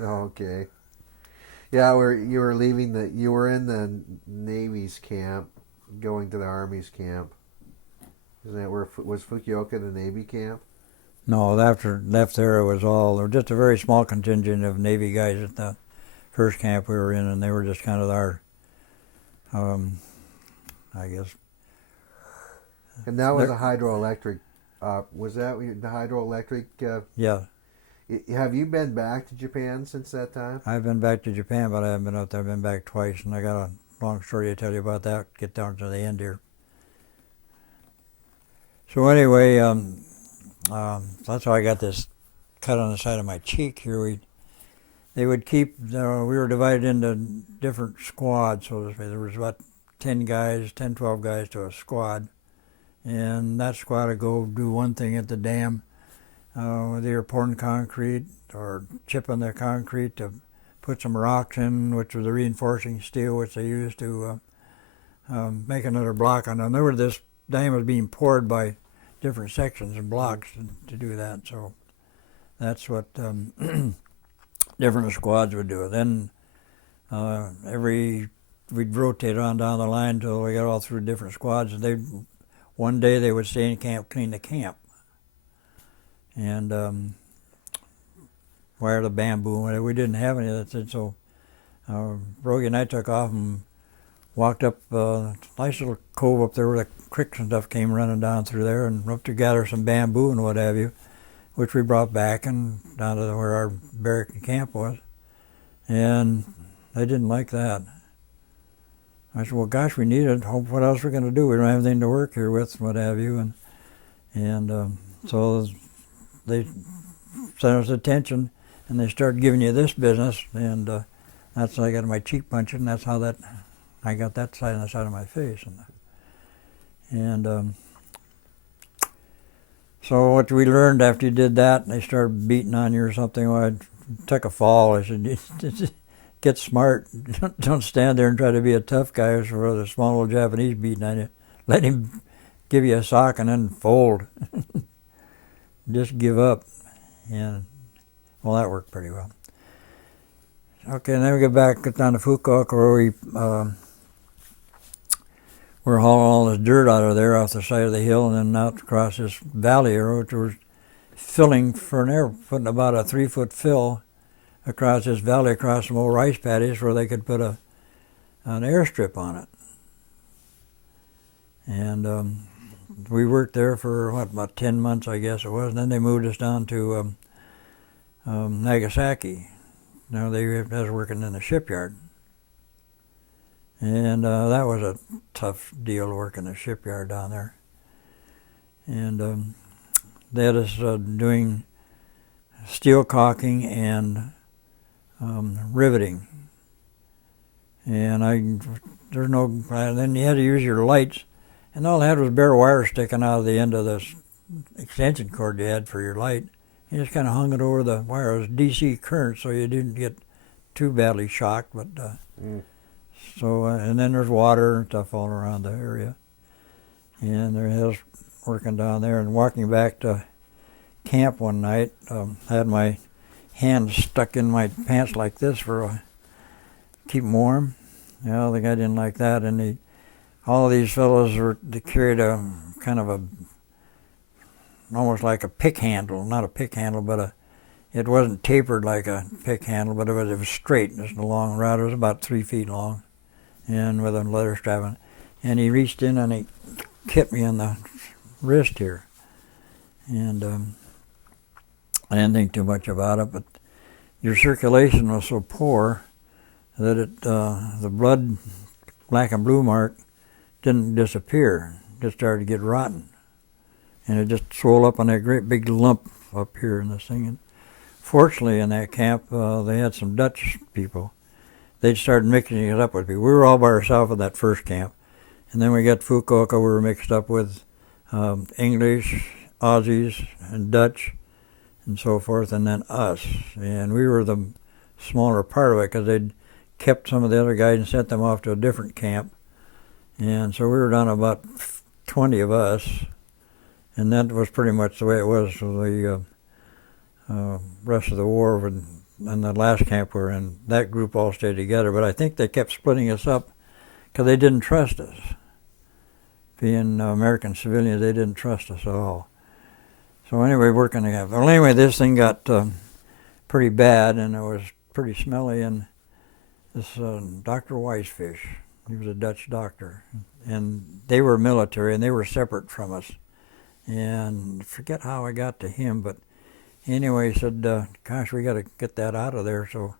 Okay. Yeah, where you were leaving you were in the Navy's camp, going to the Army's camp. Isn't that where was Fukuoka the Navy camp? No, after left there, it was all there was just a very small contingent of Navy guys at the first camp we were in, and they were just kind of our, um, I guess. And that was a hydroelectric. Was that the hydroelectric? Yeah, Have you been back to Japan since that time? I've been back to Japan, but I haven't been up there. I've been back twice, and I got a long story to tell you about that. Get down to the end here. So anyway, that's how I got this cut on the side of my cheek here. They would keep. We were divided into different squads, so to speak. There was about 10 guys, 10, 12 guys to a squad, and that squad would go do one thing at the dam. They were pouring concrete or chipping the concrete to put some rocks in, which was the reinforcing steel, which they used to make another block on. And there were this dam was being poured by different sections and blocks to do that. So that's what different squads would do. Then we'd rotate on down the line until we got all through different squads. And one day they would stay in camp, clean the camp, and wire the bamboo and whatever. We didn't have any of that, so Rogie and I took off and walked up a nice little cove up there where the creeks and stuff came running down through there, and up to gather some bamboo and what have you, which we brought back and down to where our barrack and camp was. And they didn't like that. I said, well, gosh, we need it. What else are we going to do? We don't have anything to work here with, what have you. And so they sent us attention, and they started giving you this business, and that's how I got my cheek punched, and that's how I got that side on the side of my face. And so what we learned after you did that, and they started beating on you or something, well, I took a fall. I said, get smart. Don't stand there and try to be a tough guy or the small old Japanese beating on you. Let him give you a sock and then fold. Just give up. And, well, that worked pretty well. Okay, and then we get down to Fukuoka where we're hauling all this dirt out of there off the side of the hill and then out across this valley which was filling for an air, putting about a 3-foot fill across this valley, across some old rice paddies where they could put an airstrip on it. And we worked there for, about 10 months, I guess it was, and then they moved us down to Nagasaki. Now they was working in the shipyard. And that was a tough deal to work in the shipyard down there. And they had us doing steel caulking and riveting. And then you had to use your lights, and all they had was bare wire sticking out of the end of this extension cord you had for your light. You just kind of hung it over the wire. It was DC current, so you didn't get too badly shocked. But so, and then there's water and stuff all around the area. And there I was working down there and walking back to camp one night. I had my hands stuck in my pants like this for keep them warm. Well, the guy didn't like that, and all of these fellows they carried a kind of almost like a pick handle, not a pick handle, but it wasn't tapered like a pick handle, but it was straight, just a long rod. It was about 3 feet long, and with a leather strap on it. And he reached in and he hit me in the wrist here, and I didn't think too much about it, but your circulation was so poor that the blood, black and blue mark, didn't disappear. It just started to get rotten. And it just swelled up on a great big lump up here in this thing. And fortunately, in that camp, they had some Dutch people. They'd started mixing it up with people. We were all by ourselves at that first camp. And then we got to Fukuoka, we were mixed up with English, Aussies, and Dutch, and so forth, and then us. And we were the smaller part of it because they'd kept some of the other guys and sent them off to a different camp. And so we were down to about 20 of us, and that was pretty much the way it was for the rest of the war. in the last camp we were in, that group all stayed together, but I think they kept splitting us up because they didn't trust us. Being American civilians, they didn't trust us at all. So anyway, working together. Well, anyway, this thing got pretty bad, and it was pretty smelly, and this Dr. Weissfish, he was a Dutch doctor, and they were military, and they were separate from us. And I forget how I got to him, but anyway, he said, gosh, we got to get that out of there, so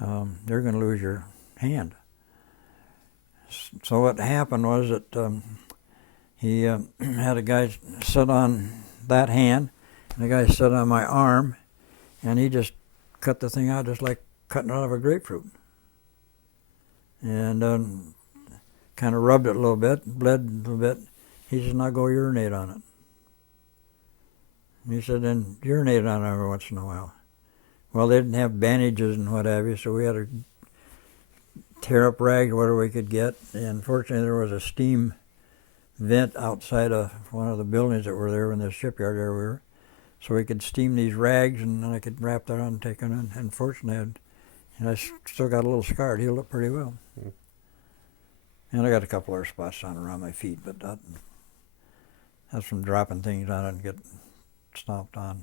you're going to lose your hand. So what happened was that he had a guy sit on that hand, and the guy sit on my arm, and he just cut the thing out just like cutting out of a grapefruit. And kind of rubbed it a little bit, bled a little bit. He said, now go urinate on it. And he said, then urinate on it every once in a while. Well, they didn't have bandages and what have you, so we had to tear up rags, whatever we could get. And fortunately, there was a steam vent outside of one of the buildings that were there in the shipyard area we were. So we could steam these rags, and then I could wrap that on and take them in. And fortunately, I still got a little scar. It healed up pretty well. Mm. And I got a couple of spots on around my feet, but that's from dropping things on it and get stomped on.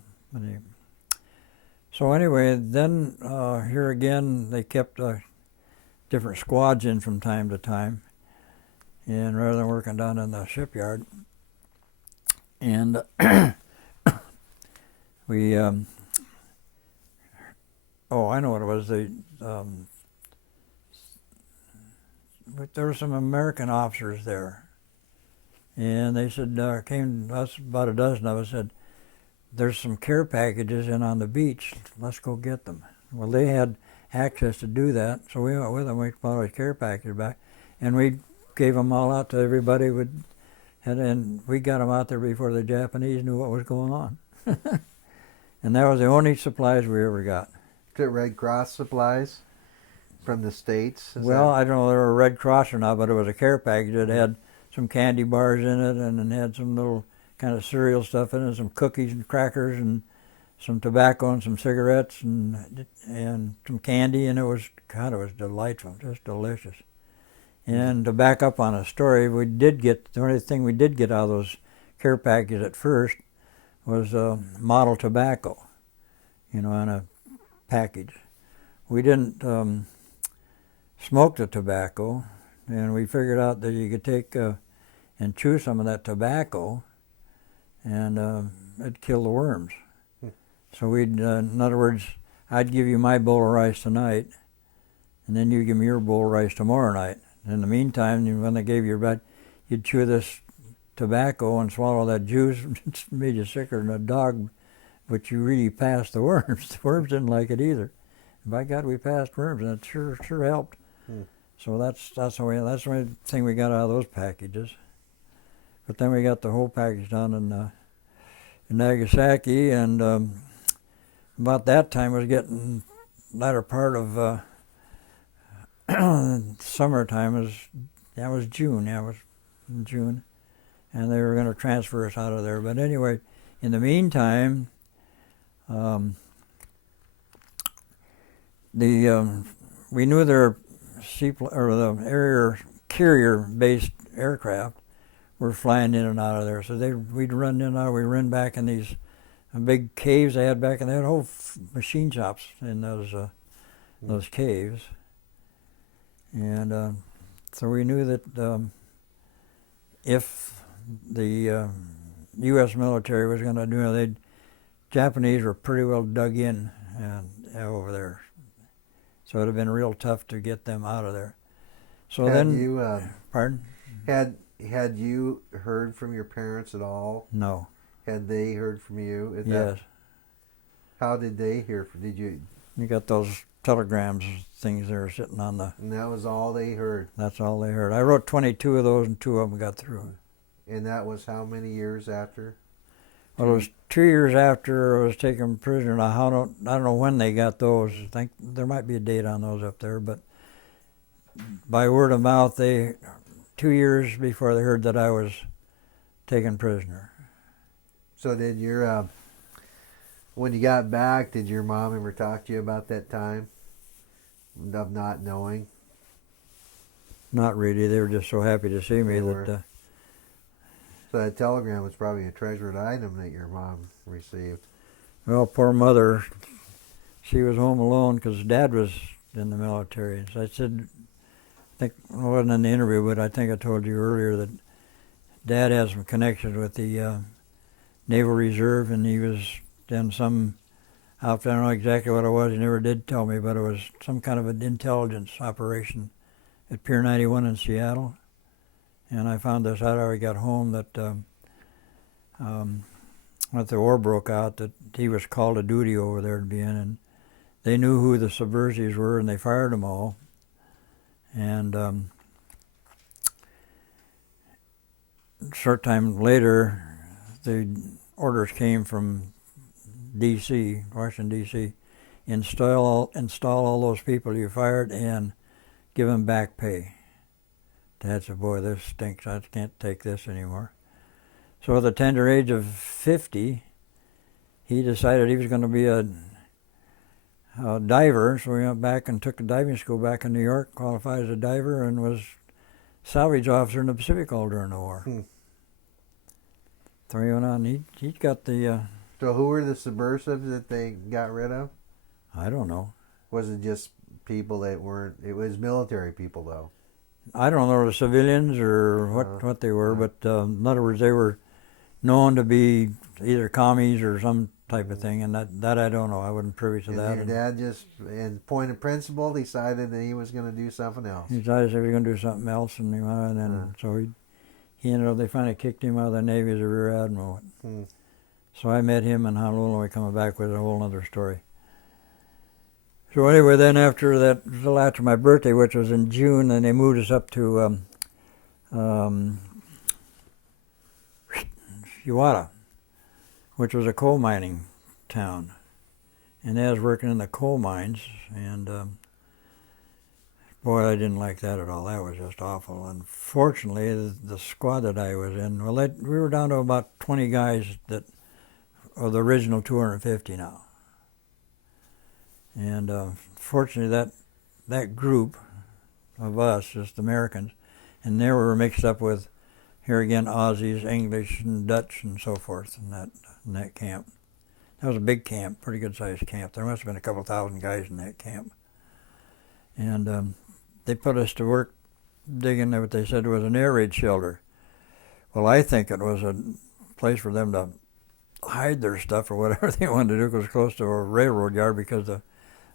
So anyway, then here again, they kept different squads in from time to time, and rather than working down in the shipyard, and we, I know what it was. There were some American officers there, and they said, came to us, about a dozen of us, said, there's some care packages in on the beach, let's go get them. Well, they had access to do that, so we went with them. We brought our care packages back, and we gave them all out to everybody. And we got them out there before the Japanese knew what was going on. And that was the only supplies we ever got. Is it Red Cross supplies from the States? Well, I don't know if they were Red Cross or not, but it was a care package that had some candy bars in it, and it had some little kind of cereal stuff in it, some cookies and crackers, and some tobacco and some cigarettes, and some candy, and it was delightful, just delicious. And to back up on a story, the only thing we did get out of those care packages at first was model tobacco, in a package. We didn't smoke the tobacco, and we figured out that you could take and chew some of that tobacco, and it'd kill the worms. So in other words, I'd give you my bowl of rice tonight, and then you give me your bowl of rice tomorrow night. In the meantime, when they gave you your bed, you'd chew this tobacco and swallow that juice. It made you sicker than a dog, but you really passed the worms. The worms didn't like it either. And by God, we passed worms, and it sure helped. So that's the only thing we got out of those packages. But then we got the whole package down in Nagasaki, and about that time was getting latter part of summertime. Was June. Yeah, it was in June, and they were going to transfer us out of there. But anyway, in the meantime, we knew their the area carrier-based aircraft were flying in and out of there. So we'd run in and out. We ran back in these big caves they had back, and they had whole machine shops in those caves. And so we knew that if the U.S. military was going to do it, Japanese were pretty well dug in over there. So it would have been real tough to get them out of there. So pardon? Had you heard from your parents at all? No. Had they heard from you? Yes. How did they hear from? Did you? You got those telegrams things there sitting on the. And that was all they heard. That's all they heard. I wrote 22 of those, and 2 of them got through. And that was how many years after? Well, it was 2 years after I was taken prisoner. Now, I don't know when they got those. I think there might be a date on those up there, but by word of mouth, 2 years before they heard that I was taken prisoner. So did your When you got back, did your mom ever talk to you about that time of not knowing? Not really. They were just so happy to see me They that. were. So that telegram was probably a treasured item that your mom received. Well, poor mother, she was home alone because Dad was in the military. So I said, I think it wasn't in the interview, but I think I told you earlier that Dad has some connections with the Naval Reserve, and he was in some outfit. I don't know exactly what it was. He never did tell me, but it was some kind of an intelligence operation at Pier 91 in Seattle. And I found this out after I got home that when the war broke out, that he was called to duty over there to be in, and they knew who the subversives were, and they fired them all. And a short time later, the orders came from D.C., Washington, D.C., install all those people you fired and give them back pay. Dad said, boy, this stinks. I can't take this anymore. So at the tender age of 50, he decided he was going to be a diver. So he went back and took a diving school back in New York, qualified as a diver, and was salvage officer in the Pacific all during the war. So he went on. He got the... So who were the subversives that they got rid of? I don't know. Was it just people that weren't... It was military people, though. I don't know the civilians or what they were, but in other words, they were known to be either commies or some type of thing, and that I don't know. I wasn't privy to that. Your dad just, in point of principle, decided that he was going to do something else. He decided he was going to do something else, and then so he ended up. They finally kicked him out of the Navy as a rear admiral. So I met him in Honolulu, and we coming back with a whole other story. So anyway, then after that, a little after my birthday, which was in June, and they moved us up to Uwata, which was a coal mining town. And I was working in the coal mines, and boy, I didn't like that at all. That was just awful. Unfortunately, the squad that I was in, well, we were down to about 20 guys that are the original 250 now. And fortunately, that group of us, just Americans, and there we were mixed up with, here again, Aussies, English, and Dutch, and so forth in that camp. That was a big camp, pretty good-sized camp. There must have been a couple thousand guys in that camp. And they put us to work digging what they said was an air raid shelter. Well, I think it was a place for them to hide their stuff or whatever they wanted to do. It was close to a railroad yard because of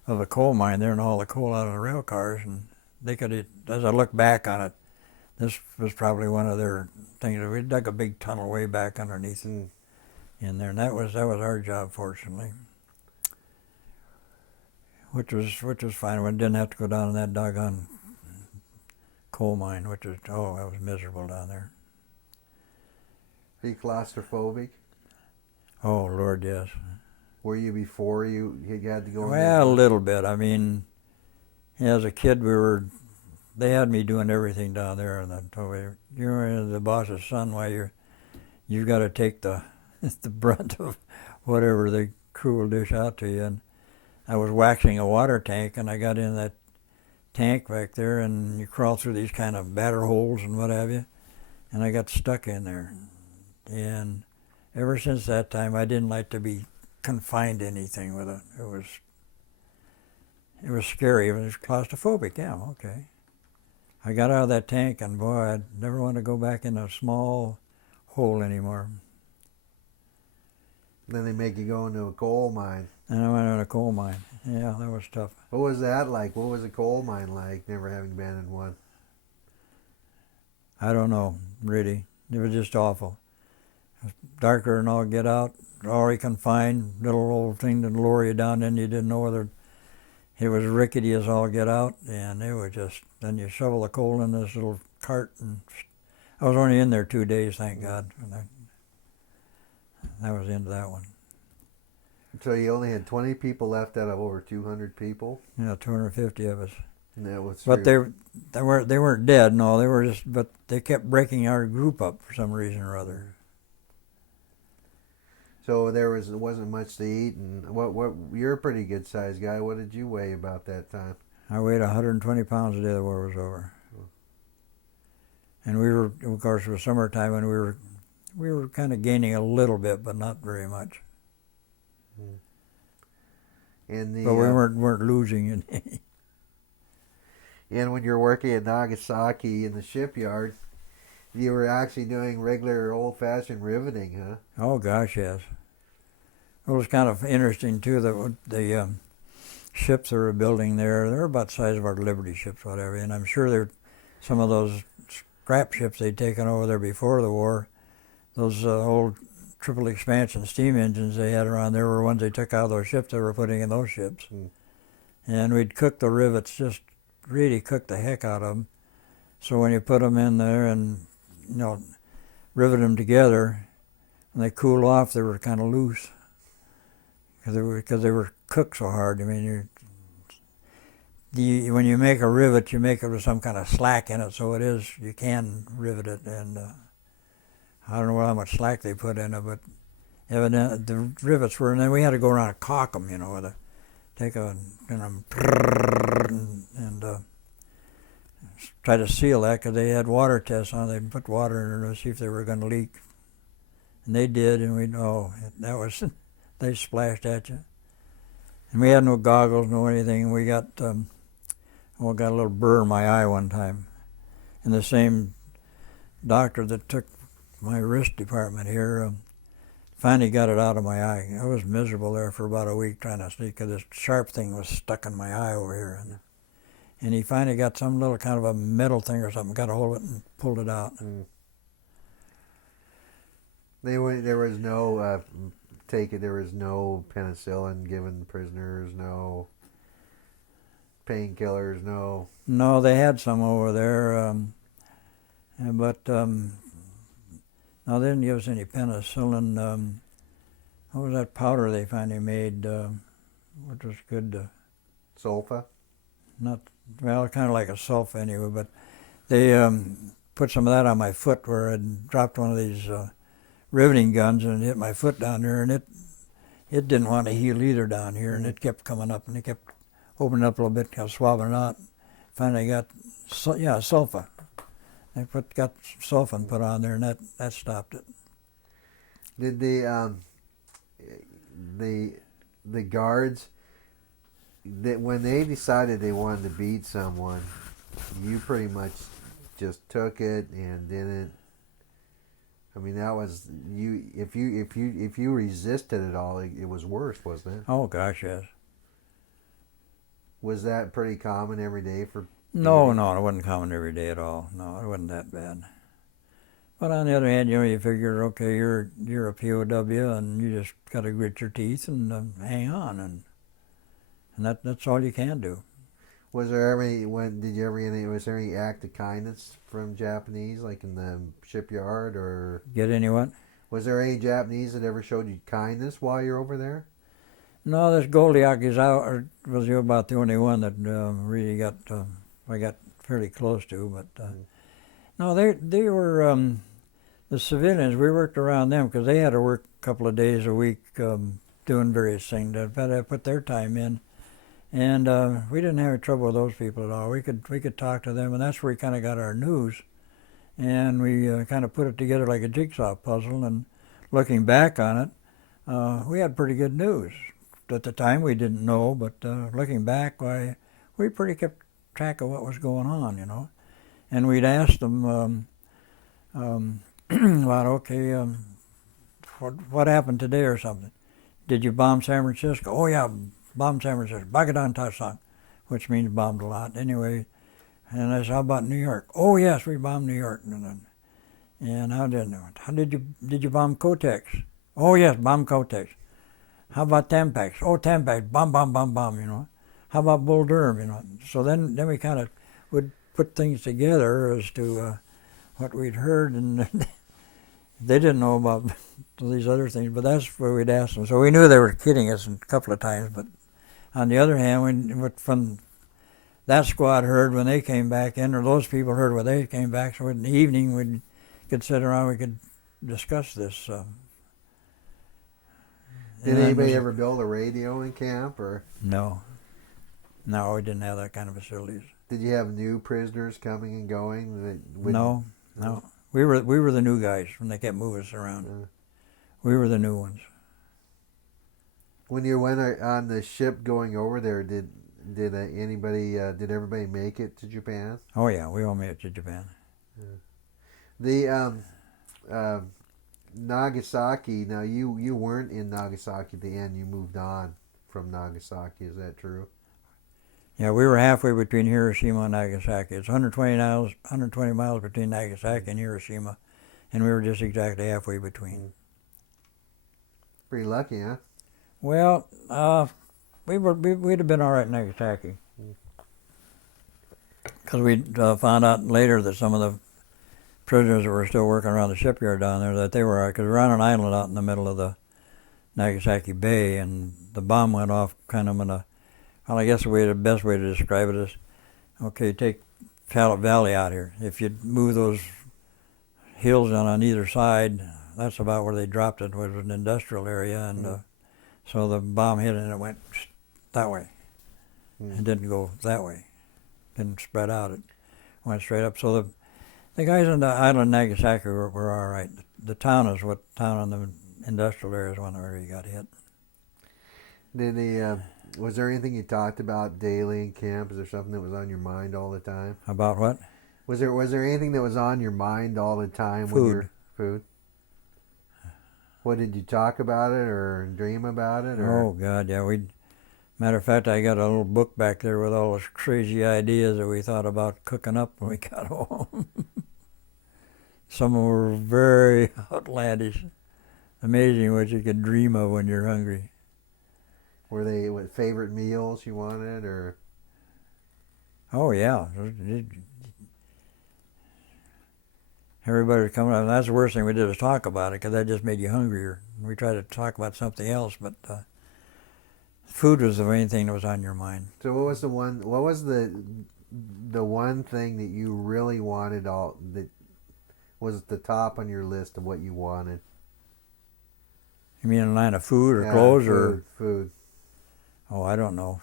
the coal mine there and all the coal out of the rail cars. And they could, as I look back on it, this was probably one of their things. We dug a big tunnel way back underneath in there, and that was our job, fortunately. Which was fine. We didn't have to go down in that doggone coal mine, which was, that was miserable down there. Are you claustrophobic? Oh, Lord, yes. Were you before you had to go? Well, a little bit. I mean, as a kid, they had me doing everything down there, and they told me, you're the boss's son, why you've got to take the brunt of whatever the crew will dish out to you. And I was waxing a water tank, and I got in that tank back there, and you crawl through these kind of batter holes and what have you, and I got stuck in there. And ever since that time, I didn't like to be confined to anything with it. It was scary. It was claustrophobic. Yeah, okay. I got out of that tank, and boy, I never want to go back in a small hole anymore. Then they make you go into a coal mine. And I went in a coal mine. Yeah, that was tough. What was that like? What was a coal mine like, never having been in one? I don't know, really. It was just awful. It was darker than all get out, already confined, little old thing to lower you down in. You didn't know whether it was rickety as all get out, and it was just, then you shovel the coal in this little cart, and I was only in there 2 days, thank God. And that was the end of that one. So you only had 20 people left out of over 200 people? Yeah, 250 of us. And that was but they weren't dead, no, they were just, but they kept breaking our group up for some reason or other. So there wasn't much to eat, and what you're a pretty good sized guy. What did you weigh about that time? I weighed 120 pounds the day the war was over. And we were, of course, it was summertime, and we were kind of gaining a little bit, but not very much. And but we weren't losing any. And when you're working at Nagasaki in the shipyard, you were actually doing regular old-fashioned riveting, huh? Oh gosh, yes. It was kind of interesting too that the ships they were building there, they're about the size of our Liberty ships, whatever. And I'm sure some of those scrap ships they'd taken over there before the war, those old triple expansion steam engines they had around there were ones they took out of those ships they were putting in those ships. And we'd cook the rivets, just really cook the heck out of them. So when you put them in there and rivet them together, when they cooled off, they were kind of loose because they were cooked so hard. I mean, when you make a rivet, you make it with some kind of slack in it, so you can rivet it. And I don't know how much slack they put in it, but evidently the rivets were, and then we had to go around and caulk them, take a and try to seal that because they had water tests on it. They'd put water in there to see if they were going to leak. And they did, and they splashed at you. And we had no goggles, no anything. We got, got a little burr in my eye one time. And the same doctor that took my wrist department here finally got it out of my eye. I was miserable there for about a week trying to see because this sharp thing was stuck in my eye over here. And he finally got some little kind of a metal thing or something, got a hold of it and pulled it out. There was no there was no penicillin given prisoners, no painkillers, no. No, they had some over there, but no, they didn't give us any penicillin. What was that powder they finally made, which was good? Sulfa? Not well, kind of like a sulfa anyway. But they put some of that on my foot where I'd dropped one of these riveting guns and it hit my foot down there, and it didn't want to heal either down here, and it kept coming up, and it kept opening up a little bit, kept swabbing it out. Finally got sulfa. They got sulfa put on there, and that stopped it. Did the guards, when they decided they wanted to beat someone, you pretty much just took it and didn't? I mean, that was you. If you resisted at all, it was worse, wasn't it? Oh gosh, yes. Was that pretty common every day for? No, it wasn't common every day at all. No, it wasn't that bad. But on the other hand, you figure, okay, you're a POW, and you just got to grit your teeth and hang on, and that's all you can do. Was there was there any act of kindness from Japanese, like in the shipyard, or get any what? Was there any Japanese that ever showed you kindness while you're over there? No, this Goldiak was about the only one that really I got fairly close to, but no, they were the civilians. We worked around them because they had to work a couple of days a week doing various things. They had to put their time in. And we didn't have any trouble with those people at all. We could talk to them, and that's where we kind of got our news. And we kind of put it together like a jigsaw puzzle. And looking back on it, we had pretty good news. At the time, we didn't know, but looking back, we pretty kept track of what was going on, And we'd ask them about, okay, what happened today or something. Did you bomb San Francisco? Oh yeah. Bombed San Francisco, Bagadan Tasang, which means bombed a lot. Anyway, and I said, how about New York? Oh yes, we bombed New York. And how did you bomb Kotex? Oh yes, bombed Kotex. How about Tampax? Oh Tampax, bomb. How about Bull Durham? So then we kind of would put things together as to what we'd heard, and they didn't know about these other things, but that's where we'd ask them. So we knew they were kidding us a couple of times, but on the other hand, from that squad heard when they came back in, or those people heard when they came back, so in the evening we could sit around, we could discuss this. Did anybody ever build a radio in camp, or? No. No, we didn't have that kind of facilities. Did you have new prisoners coming and going? No. We were the new guys when they kept moving us around. We were the new ones. When you went on the ship going over there, did everybody make it to Japan? Oh yeah, we all made it to Japan. The Nagasaki. Now you weren't in Nagasaki at the end. You moved on from Nagasaki. Is that true? Yeah, we were halfway between Hiroshima and Nagasaki. It's 120 miles between Nagasaki and Hiroshima, and we were just exactly halfway between. Pretty lucky, huh? Well, we'd have been all right in Nagasaki, because we found out later that some of the prisoners that were still working around the shipyard down there, that they were, because we were on an island out in the middle of the Nagasaki Bay, and the bomb went off kind of in a, well, I guess the best way to describe it is, okay, take Talbot Valley out here. If you move those hills down on either side, that's about where they dropped it, was an industrial area, and so the bomb hit and it went that way. It didn't go that way. Didn't spread out. It went straight up. So the guys on the island of Nagasaki were all right. The town on the industrial area is one where you got hit. Was there anything you talked about daily in camp? Is there something that was on your mind all the time? About what? Was there anything that was on your mind all the time? Food. Food. What, did you talk about it or dream about it? Or? Oh God, yeah. Matter of fact, I got a little book back there with all those crazy ideas that we thought about cooking up when we got home. Some of them were very outlandish. Amazing what you could dream of when you're hungry. Were they what favorite meals you wanted, or? Oh yeah. Everybody was coming up, and that's the worst thing we did was talk about it, because that just made you hungrier. We tried to talk about something else, but food was the main thing that was on your mind. So what was the one thing that you really wanted, that was at the top on your list of what you wanted? You mean in line of food or clothes or food? Oh, I don't know.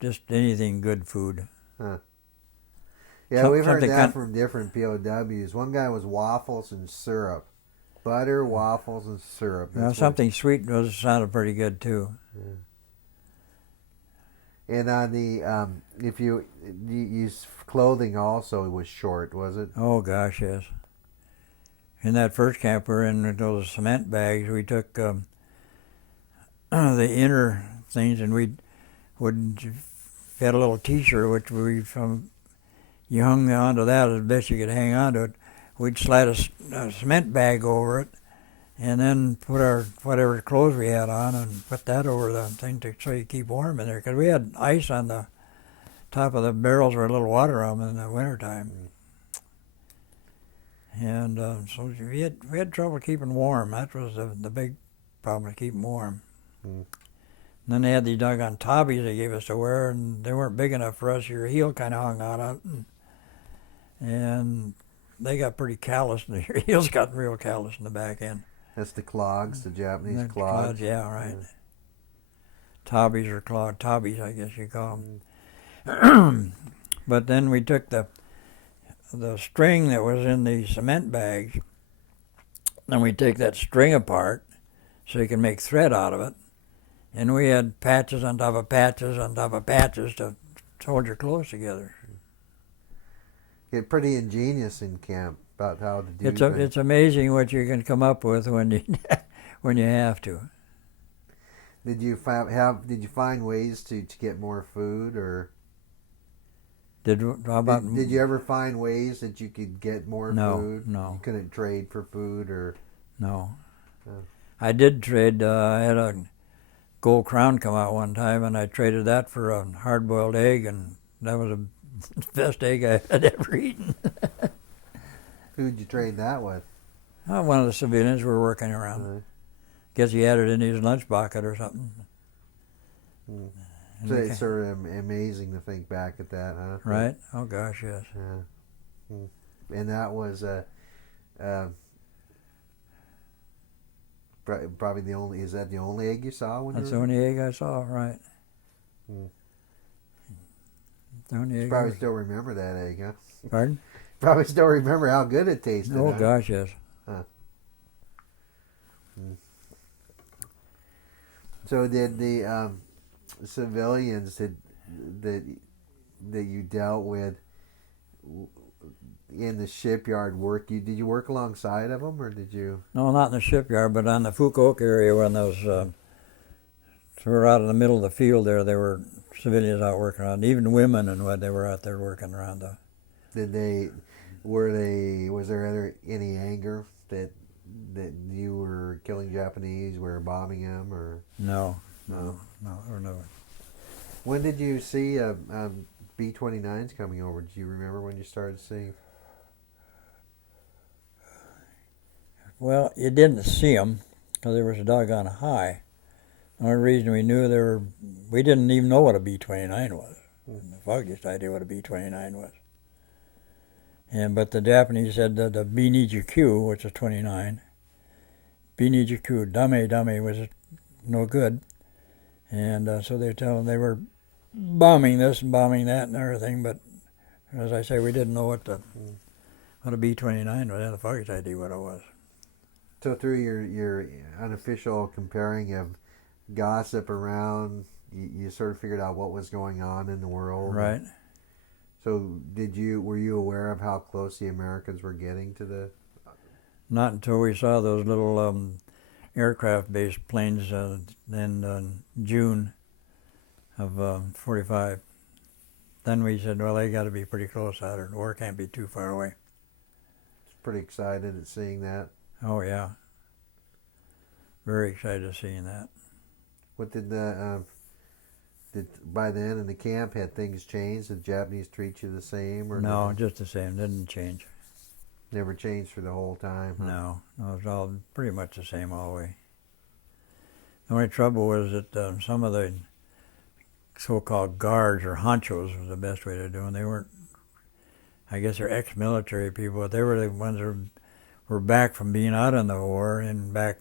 Just anything good food. Huh. Yeah, we've heard that from different POWs. One guy was waffles and syrup. Butter, waffles, and syrup. Something sweet sounded pretty good too. Yeah. And on the, if you use clothing also, it was short, was it? Oh gosh, yes. In that first camp we were in with those cement bags, we took the inner things, and we had a little T-shirt which you hung onto that as best you could hang onto it. We'd slide a cement bag over it, and then put our whatever clothes we had on and put that over the thing so you keep warm in there. Because we had ice on the top of the barrels with a little water on them in the wintertime. And so we had trouble keeping warm. That was the big problem, to keep warm. And then they had these doggone tobbies they gave us to wear, and they weren't big enough for us. Your heel kind of hung out, and they got pretty calloused. Your heels got real calloused in the back end. That's the clogs, the Japanese clogs. Yeah, right. Yeah. Tobbies or tobbies, I guess you call them. But then we took the string that was in the cement bags, and we take that string apart so you can make thread out of it. And we had patches on top of patches on top of patches to hold your clothes together. Get pretty ingenious in camp about how to do things. It's amazing what you can come up with when you have to. Did you find ways to get more food, or did you ever find ways that you could get more food? No. You couldn't trade for food, or? No. I did trade. I had a gold crown come out one time, and I traded that for a hard-boiled egg, and that was the best egg I had ever eaten. Who'd you trade that with? One of the civilians we were working around. Right. Guess he had it in his lunch bucket or something. So it's sort of amazing to think back at that, huh? Right? Oh gosh, yes. And that was Probably the only. Is that the only egg you saw when That's you the were? only egg I saw, right? Hmm. The only You egg probably ever. still remember that egg, huh? Pardon? Probably still remember how good it tasted, Oh, huh? gosh, yes. Huh. Hmm. So did the civilians that that you dealt with in the shipyard work? Did you work alongside of them, or did you? No, not in the shipyard, but on the Fukuoka area when those, so we were out in the middle of the field there, there were civilians out working around, even women and what, they were out there working around the. Did they? Were they? Was there any anger that you were killing Japanese, were bombing them, or No, no? or no. When did you see B-29s coming over? Do you remember when you started seeing? Well, you didn't see them because they were so doggone high. The only reason we knew they were, we didn't even know what a B-29 was. Hmm. The foggiest idea what a B-29 was. But the Japanese said that the B-29, which is 29, B-29, dame was no good. And so they tell them they were bombing this and bombing that and everything. But as I say, we didn't know what a B-29 was. The foggiest idea what it was. So through your unofficial comparing of gossip around, you sort of figured out what was going on in the world. Right. So were you aware of how close the Americans were getting to the? Not until we saw those little aircraft-based planes in June of 45. Then we said, well, they got to be pretty close out there. The war can't be too far away. Pretty excited at seeing that. Oh, yeah. Very excited at seeing that. What did by then in the camp, had things changed? Did the Japanese treat you the same, or No, just the same. Didn't change. never changed for the whole time? Huh? No, it was all pretty much the same all the way. The only trouble was that some of the so-called guards or honchos was the best way to do them. They weren't, I guess they're ex-military people, but they were the ones that were back from being out in the war and back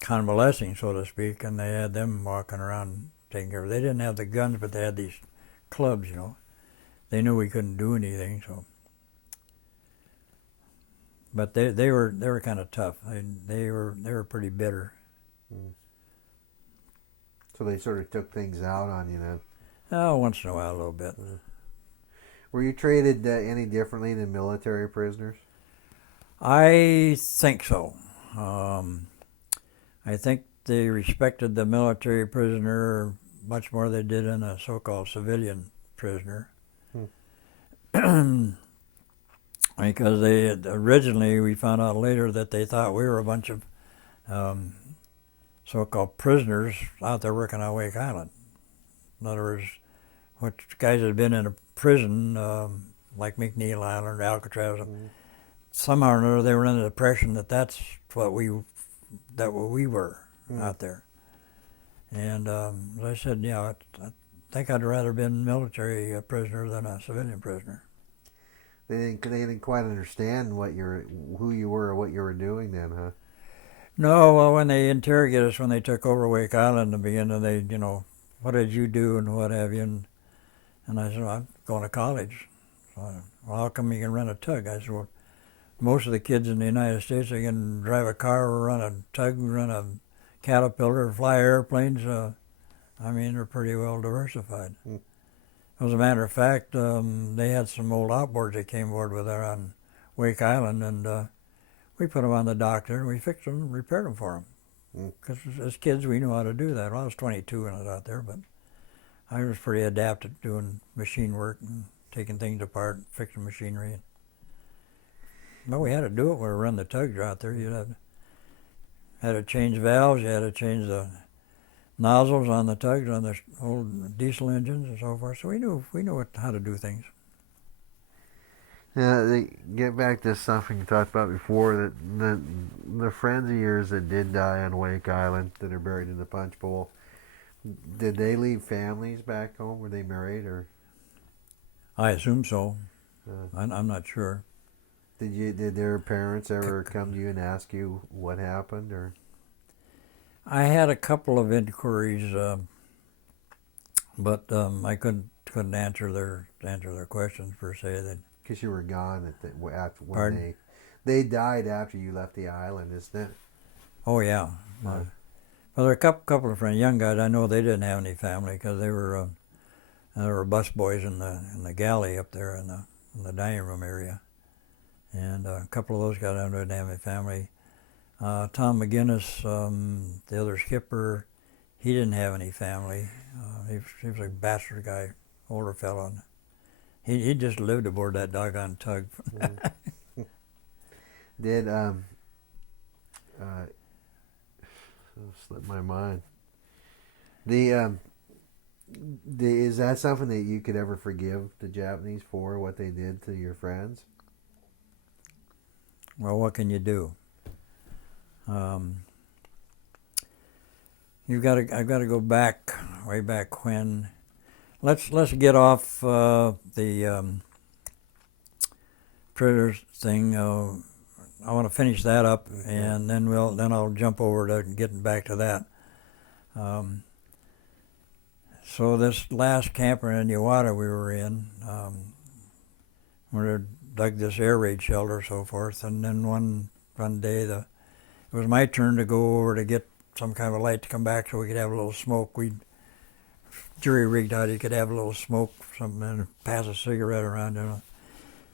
convalescing, so to speak, and they had them walking around taking care of it. They didn't have the guns, but they had these clubs, you know. They knew we couldn't do anything, so. But they were kind of tough. They were pretty bitter. Mm. So they sort of took things out on you then. Oh, once in a while, a little bit. Were you treated any differently than military prisoners? I think so. I think they respected the military prisoner much more than they did in a so-called civilian prisoner. Because originally, we found out later that they thought we were a bunch of so-called prisoners out there working on Wake Island. In other words, what guys had been in a prison like McNeil Island or Alcatraz, somehow or another they were under the impression that that's what we were out there. And as I said, I think I'd rather been military prisoner than a civilian prisoner. They didn't quite understand who you were or what you were doing then, huh? No, well, when they interrogated us when they took over Wake Island in the beginning, they, what did you do and what have you? And I said, well, I'm going to college. So, well, how come you can run a tug? I said, well, most of the kids in the United States, they can drive a car or run a tug, run a caterpillar, fly airplanes. They're pretty well diversified. As a matter of fact, they had some old outboards they came aboard with there on Wake Island, and we put them on the dock there, and we fixed them and repaired them for them. Because as kids, we knew how to do that. Well, I was 22 when I was out there, but I was pretty adept at doing machine work and taking things apart, fixing machinery. But we had to do it when we run the tugs out there. You had to change valves, you had to change the nozzles on the tugs, on the old diesel engines and so forth. So we knew how to do things. Yeah, get back to something you talked about before, that the friends of yours that did die on Wake Island that are buried in the Punch Bowl, did they leave families back home? Were they married or? I assume so. I'm not sure. Did their parents ever come to you and ask you what happened, or? I had a couple of inquiries, but I couldn't answer their questions per se. Because you were gone after when Pardon? they died after you left the island, isn't it? Oh yeah. Well, there were a couple of friends, young guys. I know they didn't have any family because they were bus boys in the galley up there in the dining room area, and a couple of those guys didn't have any family. Tom McGinnis, the other skipper, he didn't have any family. He was a bachelor guy, older fellow. And he just lived aboard that doggone tug. Did slipped my mind. Is that something that you could ever forgive the Japanese for what they did to your friends? Well, what can you do? I've got to go back way back when. Let's get off the prisoners thing. I want to finish that up, and then I'll jump over to getting back to that. So this last camper in Iwata we were in, we dug this air raid shelter, so forth, and then one day it was my turn to go over to get some kind of a light to come back so we could have a little smoke. We jury rigged out, you could have a little smoke, something, and pass a cigarette around. You know.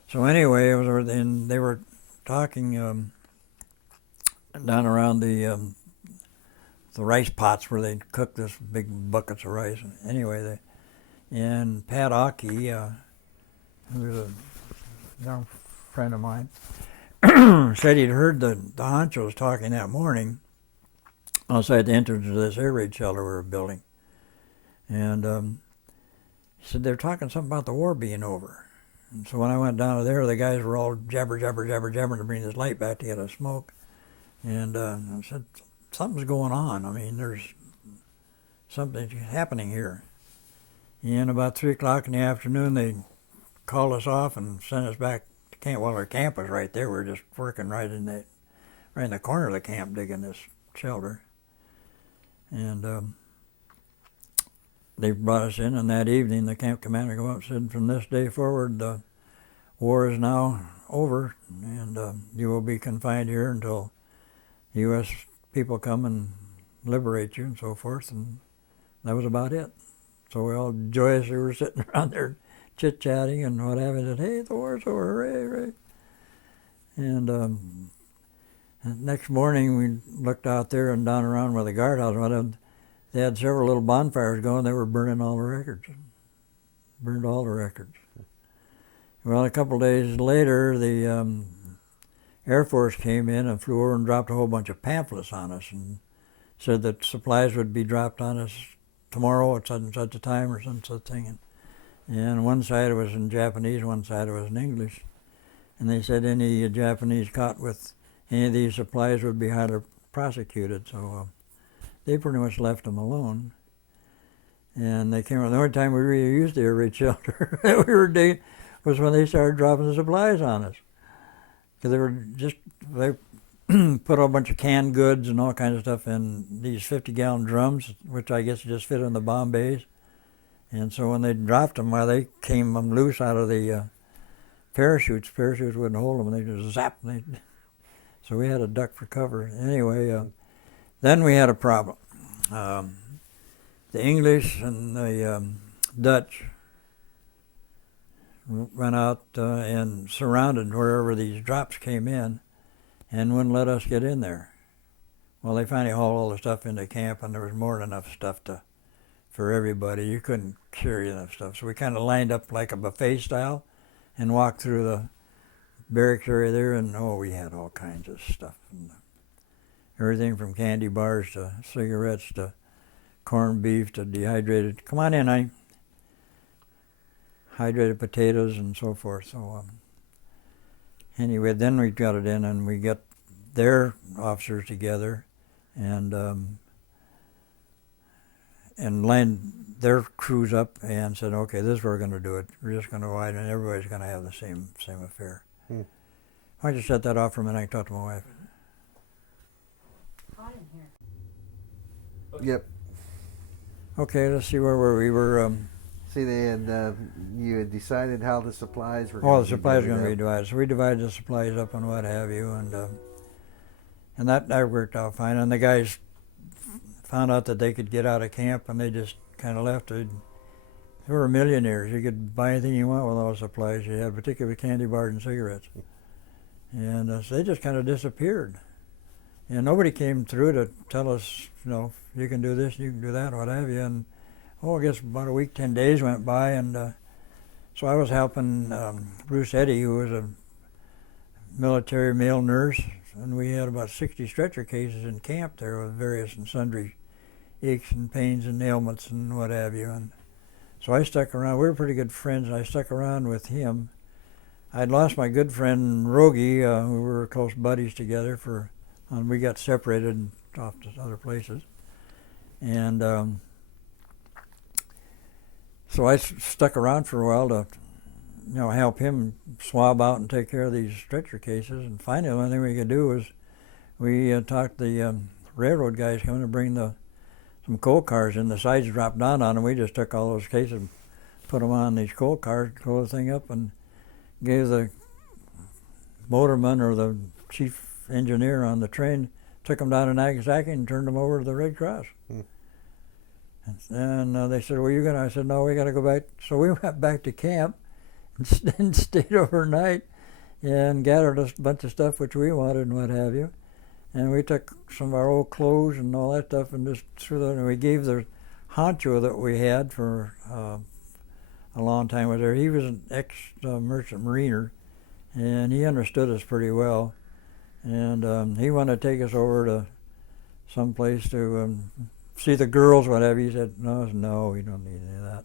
So anyway, they were talking down around the rice pots where they cook this big buckets of rice. Anyway, and Pat Aki, who's a young friend of mine, said he'd heard the honchos talking that morning outside the entrance to this air raid shelter we were building. And he said they were talking something about the war being over. And so when I went down to there, the guys were all jabbering to bring this light back to get a smoke. And I said, something's going on. I mean, there's something happening here. And about 3 o'clock in the afternoon, they called us off and sent us back to camp. Well, our camp was right there. We were just working right in the corner of the camp, digging this shelter. And they brought us in, and that evening the camp commander came up and said, from this day forward, the war is now over, and you will be confined here until U.S. people come and liberate you and so forth. And that was about it. So we all joyously were sitting around there chit-chatting and what have you. Said, hey, the war's over, hooray, hooray. And next morning we looked out there and down around where the guardhouse was. They had several little bonfires going. They were burning all the records. Burned all the records. Well, a couple of days later, the Air Force came in and flew over and dropped a whole bunch of pamphlets on us and said that supplies would be dropped on us tomorrow at such and such a time or some such thing. And one side it was in Japanese, one side it was in English. And they said any Japanese caught with any of these supplies would be highly prosecuted. So they pretty much left them alone. And they came. The only time we really used the air raid shelter that we were digging was when they started dropping the supplies on us. Because they put a bunch of canned goods and all kinds of stuff in these 50-gallon drums, which I guess just fit in the bomb bays. And so when they dropped them, well, they came loose out of the parachutes. Parachutes wouldn't hold them, and they just zapped. So we had to duck for cover. Anyway, then we had a problem. The English and the Dutch went out and surrounded wherever these drops came in and wouldn't let us get in there. Well, they finally hauled all the stuff into camp, and there was more than enough stuff for everybody. You couldn't carry enough stuff. So we kind of lined up like a buffet style and walked through the barracks area there, and we had all kinds of stuff. Everything from candy bars to cigarettes to corned beef to dehydrated, come on in, honey, hydrated potatoes and so forth. So anyway, then we got it in, and we got their officers together and lined their crews up and said, okay, this is where we're going to do it. We're just going to widen, and everybody's going to have the same affair. Why don't you shut that off for a minute? I can talk to my wife. Hot in here. Yep. Okay, let's see where we were. See, you had decided how the supplies were. All the supplies are going to be be divided. So we divided the supplies up and what have you, and that worked out fine. And the guys found out that they could get out of camp, and they just kind of left. They were millionaires. You could buy anything you want with all the supplies you had, particularly candy bars and cigarettes. And so they just kind of disappeared. And nobody came through to tell us, you can do this, you can do that, what have you. And I guess about a week, 10 days went by, and so I was helping Bruce Eddy, who was a military male nurse, and we had about 60 stretcher cases in camp there with various and sundry aches and pains and ailments and what have you. And so I stuck around. We were pretty good friends, and I stuck around with him. I'd lost my good friend Rogie, we were close buddies together, and we got separated off to other places. And so I stuck around for a while to, help him swab out and take care of these stretcher cases. And finally, the only thing we could do was we talked the railroad guys coming to bring some coal cars in. The sides dropped down on them. We just took all those cases, put them on these coal cars, closed the thing up, and gave the motorman or the chief engineer on the train, took them down to Nagasaki and turned them over to the Red Cross. And they said, "Well, you're gonna?" I said, "No, we got to go back." So we went back to camp and stayed overnight and gathered a bunch of stuff which we wanted and what have you. And we took some of our old clothes and all that stuff and just threw them. And we gave the honcho that we had for a long time was there. He was an ex-merchant mariner, and he understood us pretty well. And he wanted to take us over to some place to see the girls, whatever. He said, no, we don't need any of that.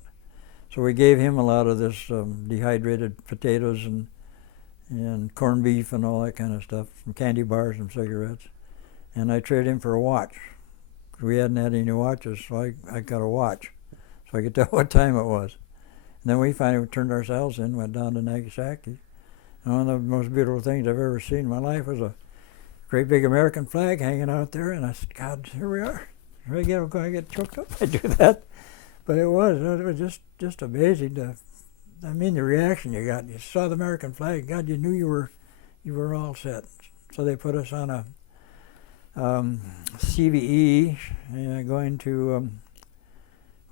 So we gave him a lot of this dehydrated potatoes and corned beef and all that kind of stuff, some candy bars and cigarettes. And I traded him for a watch. We hadn't had any watches, so I got a watch, so I could tell what time it was. And then we finally turned ourselves in, went down to Nagasaki. And one of the most beautiful things I've ever seen in my life was a great big American flag hanging out there, and I said, God, here we are. I'm going to get choked up if I do that. But it was just amazing. The reaction you got. You saw the American flag, God, you knew you were all set. So they put us on a CVE going to,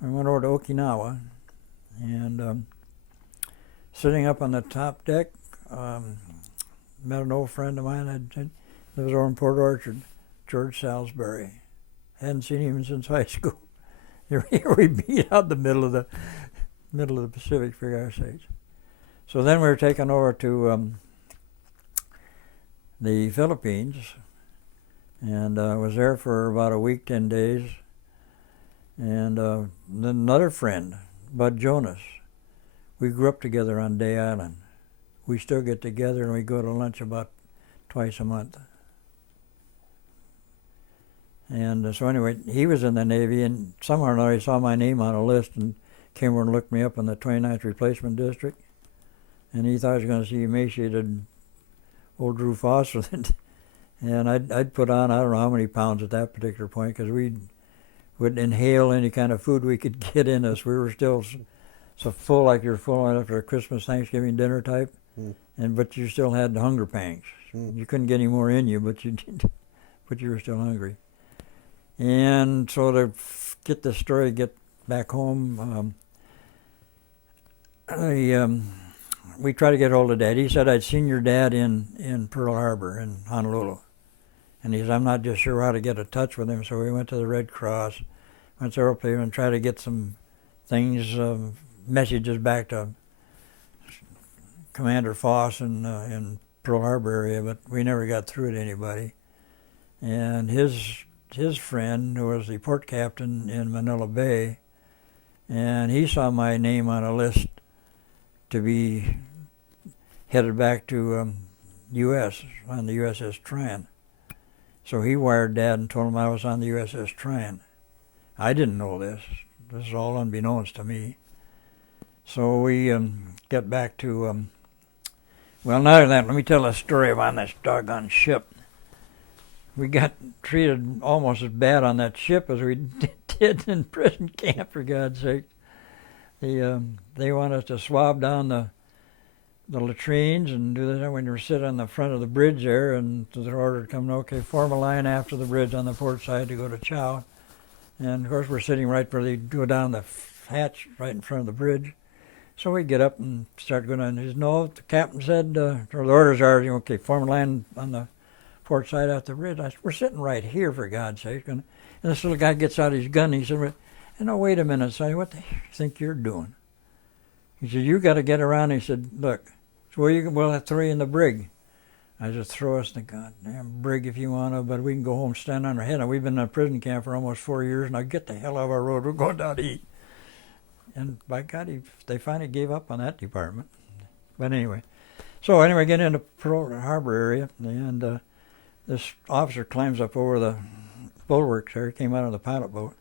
we went over to Okinawa, and sitting up on the top deck, met an old friend of mine. That was over in Port Orchard, George Salisbury. Hadn't seen him since high school. Here we beat out the middle of the Pacific, for our sakes. So then we were taken over to the Philippines, and was there for about a week, 10 days. And then another friend, Bud Jonas, we grew up together on Day Island. We still get together and we go to lunch about twice a month. And so anyway, he was in the Navy, and somehow or another he saw my name on a list and came over and looked me up in the 29th Replacement District. And he thought I was going to see emaciated old Drew Foster. And I'd put on, I don't know how many pounds at that particular point, because we would inhale any kind of food we could get in us. We were still so full, like you're full after a Christmas, Thanksgiving dinner type, but you still had hunger pangs. You couldn't get any more in you, but you were still hungry. And so to get the story, get back home, we tried to get hold of Dad. He said, I'd seen your dad in Pearl Harbor in Honolulu. And he said, I'm not just sure how to get in touch with him. So we went to the Red Cross, went several places and tried to get some things, messages back to Commander Foss in Pearl Harbor area, but we never got through to anybody. And his friend, who was the port captain in Manila Bay, and he saw my name on a list to be headed back to U.S. on the USS Tryon. So he wired Dad and told him I was on the USS Tryon. I didn't know this. This is all unbeknownst to me. So we get back to, Well, now that, let me tell a story about this doggone ship. We got treated almost as bad on that ship as we did in prison camp, for God's sake. They want us to swab down the latrines and do that when you sit on the front of the bridge there, and the order to come, okay, form a line after the bridge on the port side to go to chow. And of course we're sitting right where they go down the hatch right in front of the bridge. So we get up and start going on. He says, no, the captain said, or the orders are, okay, form a line on the port side after the bridge. I said, we're sitting right here, for God's sake. And this little guy gets out his gun and he said, no, wait a minute, son, what the heck do you think you're doing? He said, you got to get around. He said, look, so we'll have 3 in the brig. I said, throw us in the goddamn brig if you want to, but we can go home, stand on our head. And we've been in a prison camp for almost 4 years. Now get the hell out of our road. We're going down to eat. And by God, they finally gave up on that department. But anyway, get into Pearl Harbor area, and this officer climbs up over the bulwarks there. He came out of the pilot boat,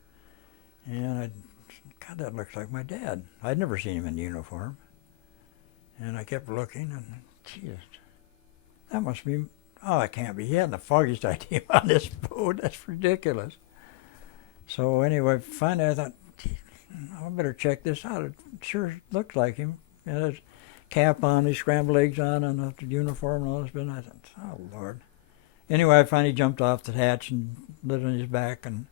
and God, that looks like my dad. I'd never seen him in uniform. And I kept looking, and Jesus, that must be, oh, that can't be. He hadn't the foggiest idea on this boat. That's ridiculous. So anyway, finally I thought, I better check this out. It sure looks like him. He had his cap on, his scrambled eggs on, and the uniform and all this. But I thought, oh, Lord. Anyway, I finally jumped off the hatch and lit on his back, and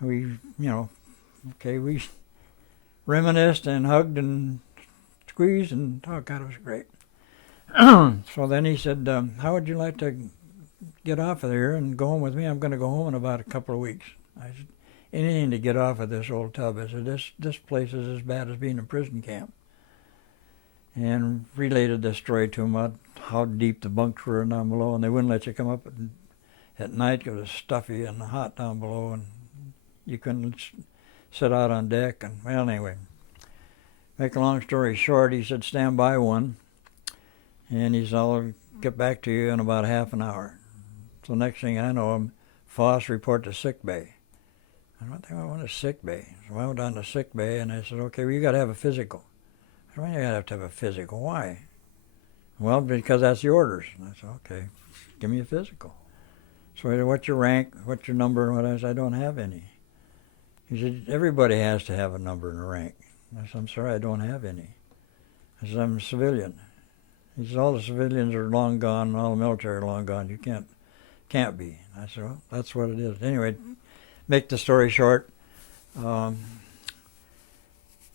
we, we reminisced and hugged and squeezed, and oh, God, it was great. So then he said, how would you like to get off of there and go home with me? I'm going to go home in about a couple of weeks. I said, anything to get off of this old tub. I said, this place is as bad as being in prison camp. And related this story to him about how deep the bunks were down below, and they wouldn't let you come up at night because it was stuffy and hot down below, and you couldn't sit out on deck. And well, anyway, make a long story short, he said, stand by one, and he said, I'll get back to you in about half an hour. So next thing I know, Foss report to sick bay. I don't think I want a sick bay. So I went down to sick bay, and I said, okay, well, you got to have a physical. I said, well, you got to have a physical. Why? Well, because that's the orders. And I said, okay, give me a physical. So I said, what's your rank? What's your number? And what? I said, I don't have any. He said, everybody has to have a number and a rank. I said, I'm sorry, I don't have any. I said, I'm a civilian. He said, all the civilians are long gone, and all the military are long gone. You can't be. I said, well, that's what it is. Anyway, make the story short, the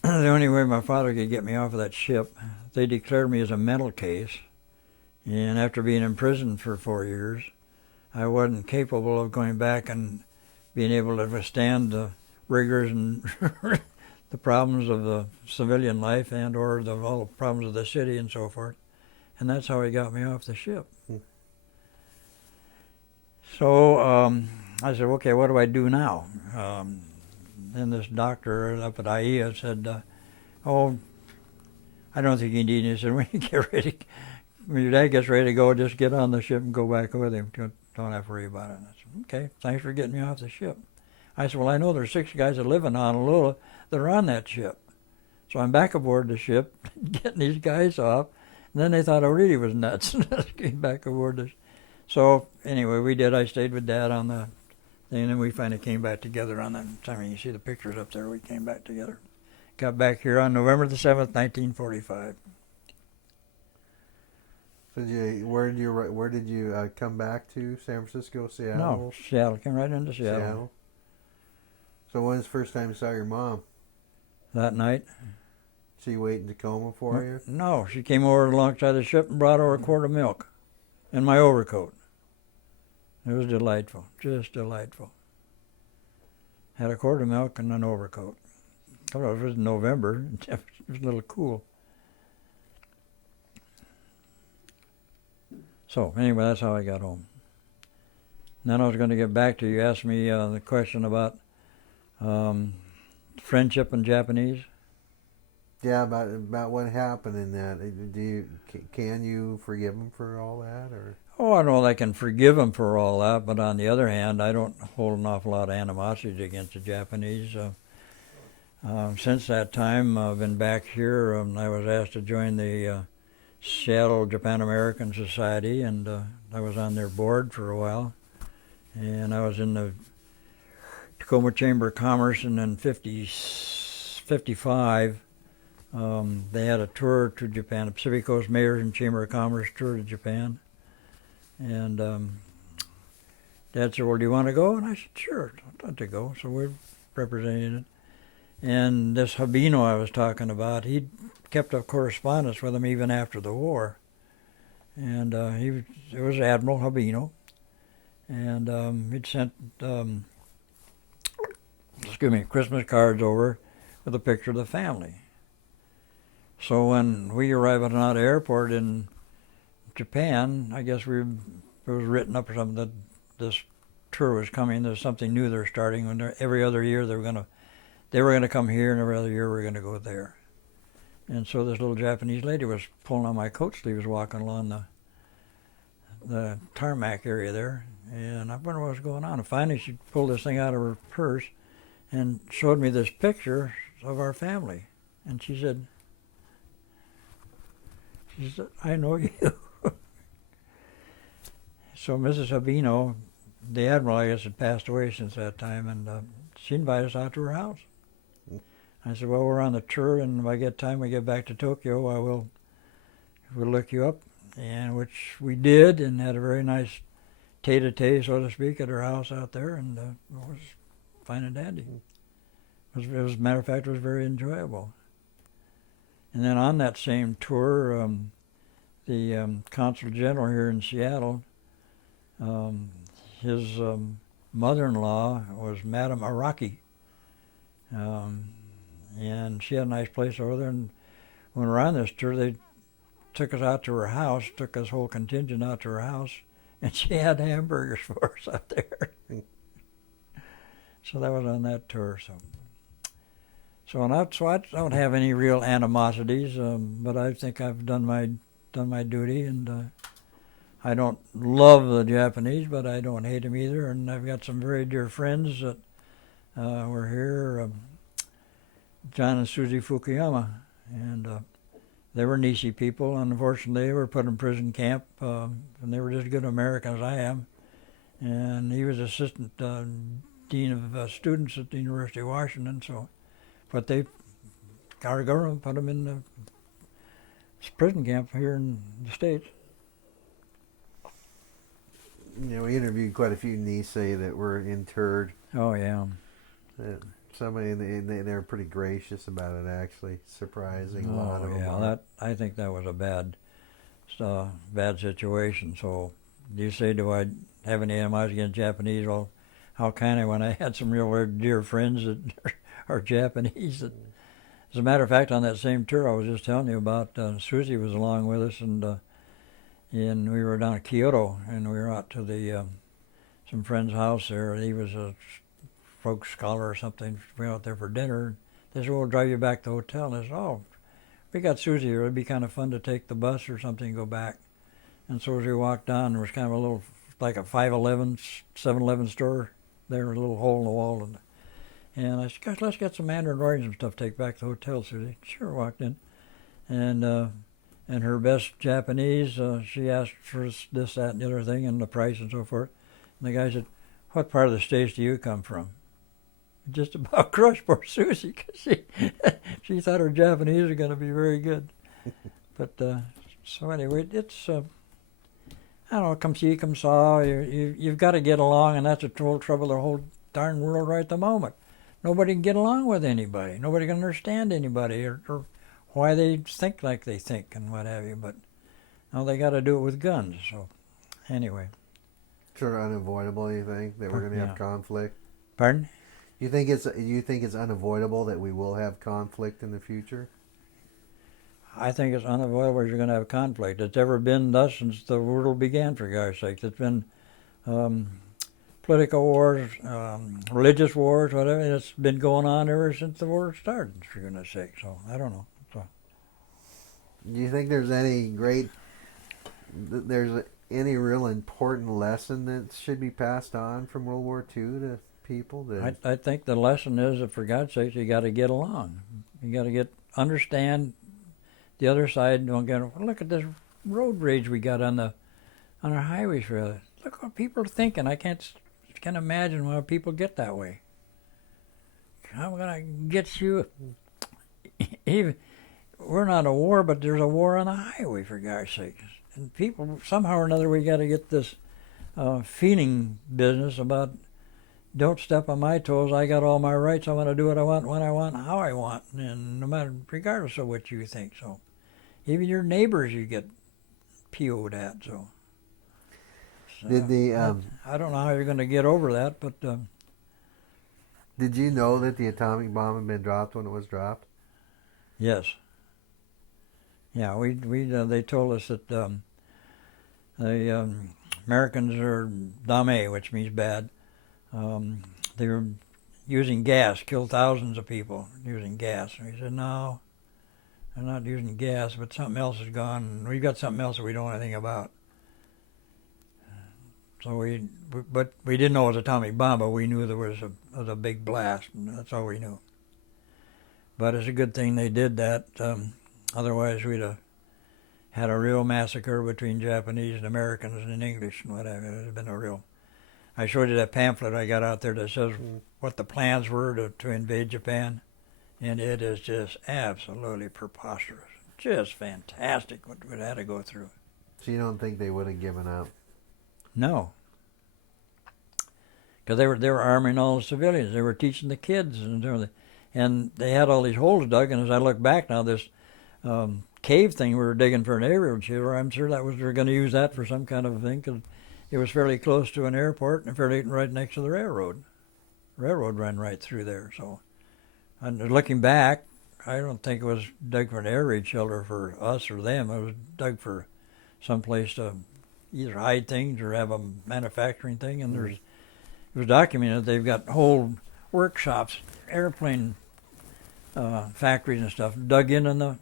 only way my father could get me off of that ship, they declared me as a mental case, and after being in prison for 4 years, I wasn't capable of going back and being able to withstand the rigors and the problems of the civilian life and or all the problems of the city and so forth. And that's how he got me off the ship. So I said, okay, what do I do now? Then this doctor up at IE said, oh, I don't think you need it. He said, when you get ready, when your dad gets ready to go, just get on the ship and go back with him. Don't have to worry about it. And I said, okay, thanks for getting me off the ship. I said, well, I know there's 6 guys that live in Honolulu that are on that ship. So I'm back aboard the ship, getting these guys off. And then they thought I really was nuts. Came back aboard the ship. So anyway, we did. I stayed with Dad on the thing, and then we finally came back together on that. I mean, you see the pictures up there. We came back together. Got back here on November the 7th, 1945. So where did you come back to? San Francisco, Seattle? No, Seattle. Came right into Seattle. So when was the first time you saw your mom? That night. She waited in Tacoma for you? No, she came over alongside the ship and brought over a quart of milk and my overcoat. It was delightful, just delightful. Had a quart of milk and an overcoat. It was November. It was a little cool. So anyway, that's how I got home. And then I was going to get back to you. You asked me the question about friendship in Japanese. Yeah, about what happened in that. Can you forgive him for all that, or? Oh, I know I can forgive him for all that, but on the other hand, I don't hold an awful lot of animosity against the Japanese. Since that time, I've been back here. I was asked to join the Seattle Japan American Society, and I was on their board for a while. And I was in the Tacoma Chamber of Commerce, and in 55, they had a tour to Japan, a Pacific Coast Mayors and Chamber of Commerce tour to Japan. And Dad said, well, do you want to go? And I said, sure, I'd like to go. So we're representing it. And this Habino I was talking about, he kept up correspondence with him even after the war. And it was Admiral Habino. And he'd sent Christmas cards over with a picture of the family. So when we arrived at another airport in Japan, I guess it was written up or something that this tour was coming. There's something new they're starting. When every other year they were gonna come here, and every other year we were gonna go there. And so this little Japanese lady was pulling on my coat sleeves, walking along the tarmac area there, and I wondered what was going on. And finally, she pulled this thing out of her purse and showed me this picture of our family. And she said, I know you. So Mrs. Habino, the Admiral, I guess, had passed away since that time, and she invited us out to her house. I said, well, we're on the tour, and if I get time, we get back to Tokyo, we'll look you up, and which we did, and had a very nice tete-a-tete, so to speak, at her house out there, and it was fine and dandy. As a matter of fact, it was very enjoyable. And then on that same tour, the Consul General here in Seattle, his mother-in-law was Madame Araki, and she had a nice place over there. And when we were on this tour, they took us out to her house, took us whole contingent out to her house, and she had hamburgers for us out there. So that was on that tour. So I don't have any real animosities, but I think I've done my duty, and I don't love the Japanese, but I don't hate them either. And I've got some very dear friends that were here, John and Susie Fukuyama, and they were Nishi people. Unfortunately, they were put in prison camp, and they were just good Americans as I am. And he was assistant dean of students at the University of Washington. So, but our government put him in the prison camp here in the States. You know, we interviewed quite a few Nisei that were interred. Oh yeah. Somebody they're pretty gracious about it. Actually, surprising. A lot of them. Yeah, I think that was a bad situation. So, you say, do I have any animosity against Japanese? Well, how can I when I had some real dear friends that are Japanese? That, as a matter of fact, on that same tour I was just telling you about, Susie was along with us, and we were down at Kyoto, and we were out to some friend's house there. He was a folk scholar or something. We were out there for dinner. They said, well, we'll drive you back to the hotel. And I said, oh, we got Susie here. It'd be kind of fun to take the bus or something and go back. And so as we walked down, there was kind of a little, like a 5-Eleven, 7-Eleven store there, a little hole in the wall. And I said, gosh, let's get some mandarin orange and stuff to take back to the hotel, Susie. Sure, walked in. And her best Japanese, she asked for this, that, and the other thing, and the price and so forth. And the guy said, what part of the States do you come from? Just about crushed poor Susie, because she thought her Japanese was going to be very good. But so anyway, it's I don't know, come see, come saw. You've got to get along, and that's the whole trouble of the whole darn world right at the moment. Nobody can get along with anybody. Nobody can understand anybody, or why they think like they think and what have you. But now they got to do it with guns. So anyway, sort of unavoidable. You think that we're going to have conflict? Pardon? You think it's unavoidable that we will have conflict in the future? I think it's unavoidable you're going to have conflict. It's ever been thus since the world began, for God's sake. It's been political wars, religious wars, whatever. It's been going on ever since the world started, for goodness sake. So I don't know. So, do you think there's any real important lesson that should be passed on from World War II to people? I think the lesson is that, for God's sake, you got to get along. You got to understand the other side don't get. Well, look at this road rage we got on our highways. Really, look what people are thinking. I can't imagine why people get that way. I'm gonna get you. Even we're not a war, but there's a war on the highway, for God's sake. And people, somehow or another, we got to get this feeling business about don't step on my toes. I got all my rights. I want to do what I want, when I want, how I want, and no matter, regardless of what you think. So, even your neighbors, you get PO'd at. So Did the I don't know how you're going to get over that, but did you know that the atomic bomb had been dropped when it was dropped? yes, yeah. We they told us that the Americans are dame, which means bad. They were using gas, killed thousands of people using gas. And we said, no, they're not using gas, but something else is gone. We've got something else that we don't know anything about. So but we didn't know it was atomic bomb, but we knew there was a big blast, and that's all we knew. But it's a good thing they did that. Otherwise, we'd have had a real massacre between Japanese and Americans and English and whatever. It would have been a real. I showed you that pamphlet I got out there that says what the plans were to invade Japan, and it is just absolutely preposterous. Just fantastic what we had to go through. So you don't think they would have given up? No, because they were arming all the civilians. They were teaching the kids and everything, and they had all these holes dug. And as I look back now, this cave thing we were digging for an railroad shiver, I'm sure that was they were going to use that for some kind of thing, because it was fairly close to an airport and fairly right next to the railroad. Railroad ran right through there. So, and looking back, I don't think it was dug for an air raid shelter for us or them. It was dug for some place to either hide things or have a manufacturing thing. And it was documented they've got whole workshops, airplane factories and stuff dug in the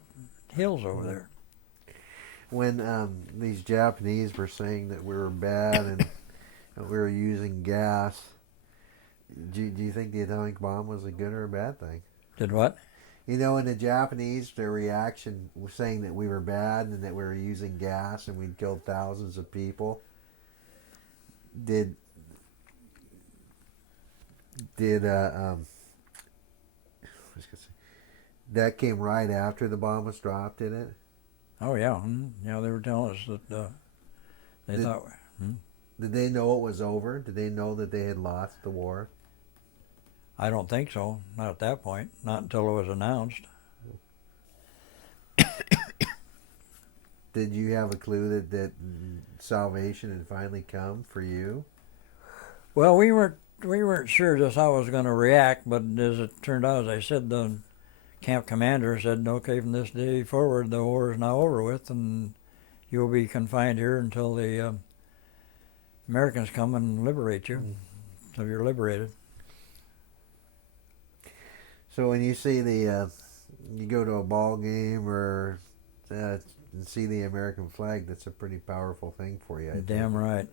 hills over there. When these Japanese were saying that we were bad and that we were using gas, do you think the atomic bomb was a good or a bad thing? Did what? You know, in the Japanese, their reaction was saying that we were bad and that we were using gas and we'd killed thousands of people. Did that came right after the bomb was dropped, did it? Oh yeah, yeah. They were telling us that they thought. Did they know it was over? Did they know that they had lost the war? I don't think so. Not at that point. Not until it was announced. Did you have a clue that salvation had finally come for you? Well, we weren't sure just how it was going to react, but as it turned out, as I said, the camp commander said, "Okay, from this day forward, the war is now over with, and you'll be confined here until the Americans come and liberate you, until you're liberated." So when you see you go to a ball game or and see the American flag, that's a pretty powerful thing for you. Damn right.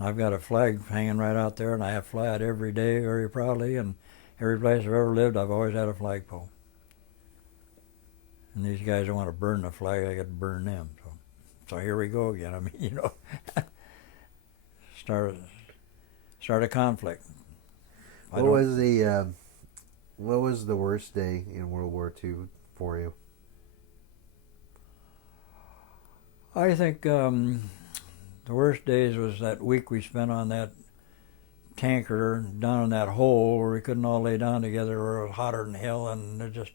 I've got a flag hanging right out there, and I have fly it every day very proudly, and every place I've ever lived, I've always had a flagpole. And these guys don't want to burn the flag, I got to burn them. So here we go again. I mean, you know, start a conflict. What was the worst day in World War II for you? I think the worst days was that week we spent on that tanker down in that hole where we couldn't all lay down together, where it was hotter than hell, and it just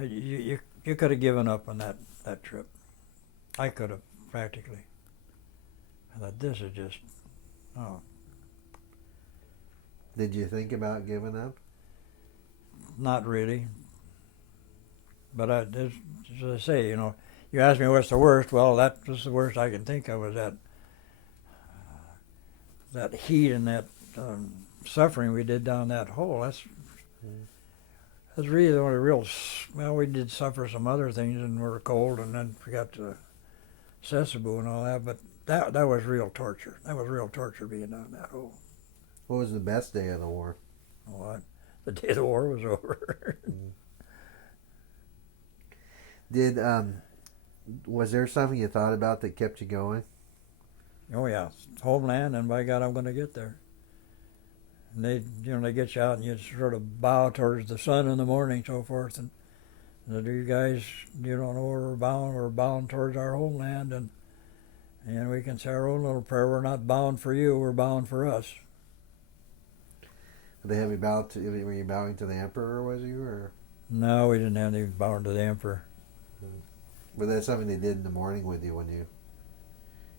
you could have given up on that trip. I could have practically. I thought, this is just Did you think about giving up? Not really. But as I say, you know, you asked me what's the worst. Well, that was the worst I can think of, was that heat and that suffering we did down that hole. That's really the only real. Well, we did suffer some other things, and we were cold, and then forgot to Sesebo and all that. But that was real torture. That was real torture, being down that hole. What was the best day of the war? What? The day the war was over. Did was there something you thought about that kept you going? Oh yeah, homeland, and by God, I'm going to get there. And they get you out, and you sort of bow towards the sun in the morning, so forth, and you guys, you don't know where we're bound. We're bound towards our homeland, and we can say our own little prayer. We're not bound for you. We're bound for us. Did they have you bow to? Were you bowing to the emperor? Was you or? No, we didn't have any bowing to the emperor. But that's something they did in the morning with you when you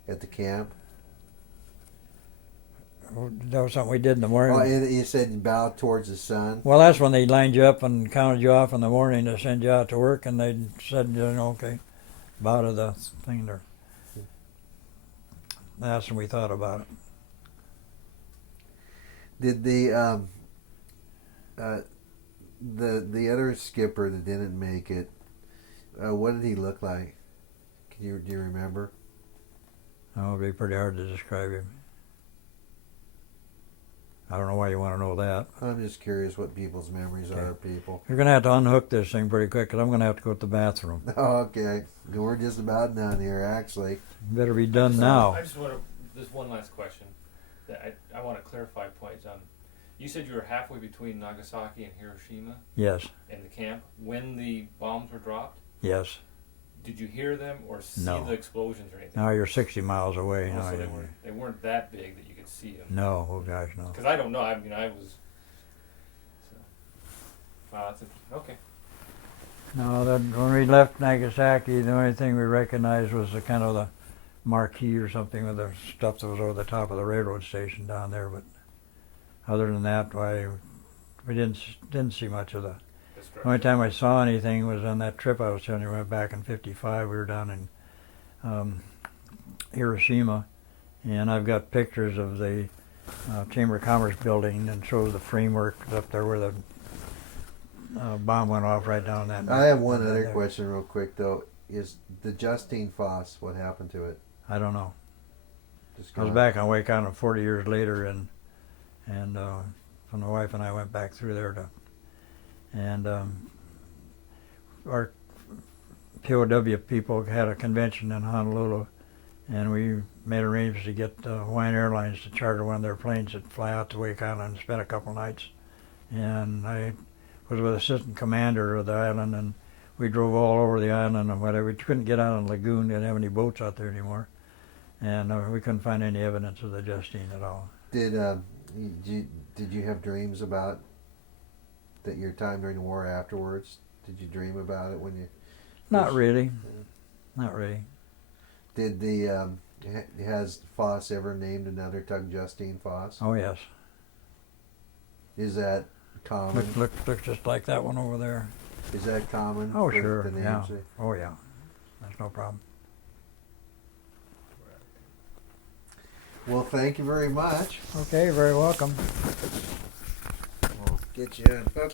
at the camp. That was something we did in the morning. Oh, you said you bowed towards the sun. Well, that's when they lined you up and counted you off in the morning to send you out to work, and they said, okay, bow to the thing there. That's when we thought about it. Did the other skipper that didn't make it? What did he look like? Do you remember? Oh, it'd be pretty hard to describe him. I don't know why you want to know that. I'm just curious what people's memories are of people. You're going to have to unhook this thing pretty quick, because I'm going to have to go to the bathroom. Okay. We're just about done here, actually. Better be done now. I just want to, there's one last question that I want to clarify points on. You said you were halfway between Nagasaki and Hiroshima Yes, in the camp when the bombs were dropped. yes. Did you hear them or see No. the explosions or anything? Now you're 60 miles away. Oh, No, so they weren't that big that you could see them. no, oh gosh, no. Because I don't know. I mean, I was. So. Wow, that's interesting. Okay. No, when we left Nagasaki, the only thing we recognized was the kind of the marquee or something with the stuff that was over the top of the railroad station down there. But other than that, we didn't see much of the. The only time I saw anything was on that trip I was telling you. We went back in '55. We were down in Hiroshima, and I've got pictures of the Chamber of Commerce building and shows the framework up there where the bomb went off right down that. I have one other question real quick, though. Is the Justine Foss, what happened to it? I don't know. Just I was gone? back on Wake Island 40 years later, and when my wife and I went back through there and our POW people had a convention in Honolulu, and we made arrangements to get Hawaiian Airlines to charter one of their planes that fly out to Wake Island and spend a couple nights. And I was with assistant commander of the island, and we drove all over the island and whatever. We couldn't get out on the lagoon. They didn't have any boats out there anymore, and we couldn't find any evidence of the Justine at all. Did you have dreams about that your time during the war afterwards? Did you dream about it when you? Not really. Not really. Did the has Foss ever named another tug Justine Foss? Oh yes. Is that common? Look just like that one over there. Is that common? Oh for sure. the names? Yeah. Oh yeah. That's no problem. Well, thank you very much. Okay. Very welcome. We'll get you unhooked.